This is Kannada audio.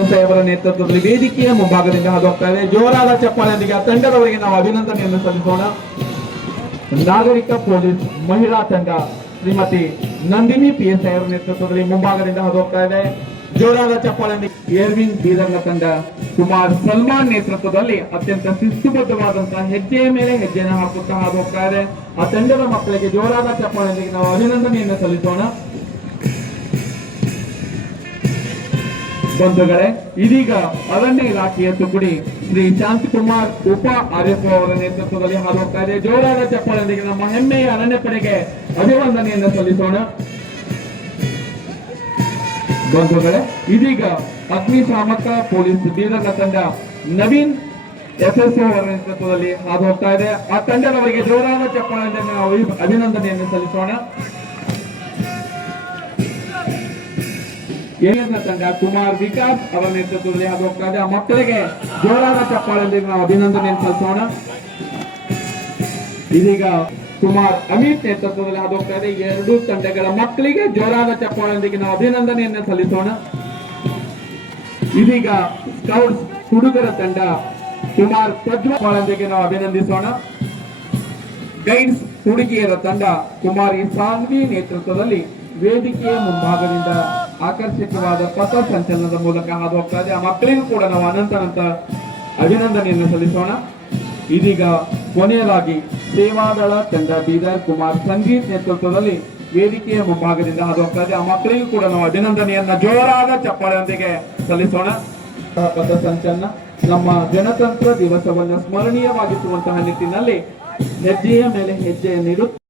ಅವರ ನೇತೃತ್ವದಲ್ಲಿ ವೇದಿಕೆಯ ಮುಂಭಾಗದಿಂದ ಹಾದು ಹೋಗ್ತಾ ಇದೆ. ಜೋರಾದ ಚಪ್ಪಾಳೆಯೊಂದಿಗೆ ತಂಡದವರಿಗೆ ನಾವು ಅಭಿನಂದನೆಯನ್ನು ಸಲ್ಲಿಸೋಣ. ನಾಗರಿಕ ಪೊಲೀಸ್ ಮಹಿಳಾ ತಂಡ ಶ್ರೀಮತಿ ನಂದಿನಿ PSI ಅವರ ನೇತೃತ್ವದಲ್ಲಿ ಮುಂಭಾಗದಿಂದ ಹಾದು ಹೋಗ್ತಾ ಇದೆ. ಜೋರಾದ ಚಪ್ಪಾಳೆಯೊಂದಿಗೆ ಏರ್ವಿಂಗ್ ಬೀದರ್ನ ತಂಡ ಕುಮಾರ್ ಸಲ್ಮಾನ್ ನೇತೃತ್ವದಲ್ಲಿ ಅತ್ಯಂತ ಶಿಸ್ತುಬದ್ಧವಾದಂತಹ ಹೆಜ್ಜೆಯ ಮೇಲೆ ಹೆಜ್ಜೆಯನ್ನು ಹಾಕುತ್ತಾ ಹಾದು ಹೋಗ್ತಾ ಇದೆ. ಆ ತಂಡದ ಮಕ್ಕಳಿಗೆ ಜೋರಾದ ಚಪ್ಪಾಳೆಯೊಂದಿಗೆ ನಾವು ಅಭಿನಂದನೆಯನ್ನು ಸಲ್ಲಿಸೋಣ. ಬಂಧುಗಳೇ, ಇದೀಗ ಅರಣ್ಯ ಇಲಾಖೆಯ ತುಕಡಿ ಶ್ರೀ ಶಾಂತಕುಮಾರ್ ಉಪ RFO ಅವರ ನೇತೃತ್ವದಲ್ಲಿ ಹಾದು ಹೋಗ್ತಾ ಇದೆ. ಜೋರಾದ ಚಪ್ಪಾಳೆಯೊಂದಿಗೆ ನಮ್ಮ ಹೆಮ್ಮೆಯ ಅರಣ್ಯ ಪಡೆಗೆ ಅಭಿವಂದನೆಯನ್ನು ಸಲ್ಲಿಸೋಣ. ಬಂಧುಗಳೇ, ಇದೀಗ ಅಗ್ನಿಶಾಮಕ ಪೊಲೀಸ್ ಬೀದರ್ನ ತಂಡ ನವೀನ್ SSO ಅವರ ನೇತೃತ್ವದಲ್ಲಿ ಹಾದು ಹೋಗ್ತಾ ಇದೆ. ಆ ತಂಡದವರಿಗೆ ಜೋರಾದ ಚಪ್ಪಾಳೆಯೊಂದಿಗೆ ನಾವು ಅಭಿನಂದನೆಯನ್ನು ಸಲ್ಲಿಸೋಣ. ತಂಡ ಕುಮಾರ್ ವಿಕಾಸ್ ಅವರ ನೇತೃತ್ವದಲ್ಲಿ ಹಾದು ಹೋಗ್ತಾ ಇದೆ. ಆ ಮಕ್ಕಳಿಗೆ ಜೋರಾದ ಚಪ್ಪಾಳೆಯೊಂದಿಗೆ ನಾವು ಅಭಿನಂದನೆಯನ್ನು ಸಲ್ಲಿಸೋಣ. ಇದೀಗ ಕುಮಾರ್ ಅಮಿತ್ ನೇತೃತ್ವದಲ್ಲಿ ಹಾದು ಹೋಗ್ತಾ ಇದೆ. ಎರಡೂ ತಂಡಗಳ ಮಕ್ಕಳಿಗೆ ಜೋರಾದ ಚಪ್ಪಾಳೆಯೊಂದಿಗೆ ನಾವು ಅಭಿನಂದನೆಯನ್ನು ಸಲ್ಲಿಸೋಣ. ಇದೀಗ ಸ್ಕೌಟ್ಸ್ ಹುಡುಗರ ತಂಡ ಕುಮಾರ್ ಪ್ರಜ್ವಲ್‌ರೊಂದಿಗೆ ನಾವು ಅಭಿನಂದಿಸೋಣ. ಗೈಡ್ಸ್ ಹುಡುಗಿಯರ ತಂಡ ಕುಮಾರಿ ಸಾನ್ವಿ ನೇತೃತ್ವದಲ್ಲಿ ವೇದಿಕೆಯ ಮುಂಭಾಗದಿಂದ ಆಕರ್ಷಕವಾದ ಪಥ ಸಂಚಲನದ ಮೂಲಕ ಹಾದು ಹೋಗ್ತಾ ಇದೆ. ಆ ಮಕ್ಕಳಿಗೂ ಕೂಡ ನಾವು ಅನಂತ ಅಭಿನಂದನೆಯನ್ನು ಸಲ್ಲಿಸೋಣ. ಇದೀಗ ಕೊನೆಯದಾಗಿ ಸೇವಾದಳ ತಂಡ ಬೀದರ್ ಕುಮಾರ್ ಸಂಗೀತ್ ನೇತೃತ್ವದಲ್ಲಿ ವೇದಿಕೆಯ ಮುಂಭಾಗದಿಂದ ಹಾದು ಹೋಗ್ತಾ ಇದೆ. ಆ ಮಕ್ಕಳಿಗೂ ಕೂಡ ನಾವು ಅಭಿನಂದನೆಯನ್ನ ಜೋರಾದ ಚಪ್ಪಾಳೆಯೊಂದಿಗೆ ಸಲ್ಲಿಸೋಣ. ಪಥ ಸಂಚಲನ ನಮ್ಮ ಗಣತಂತ್ರ ದಿವಸವನ್ನು ಸ್ಮರಣೀಯವಾಗಿಸುವಂತಹ ನಿಟ್ಟಿನಲ್ಲಿ ಹೆಜ್ಜೆಯ ಮೇಲೆ ಹೆಜ್ಜೆಯನ್ನಿಡುತ್ತಾ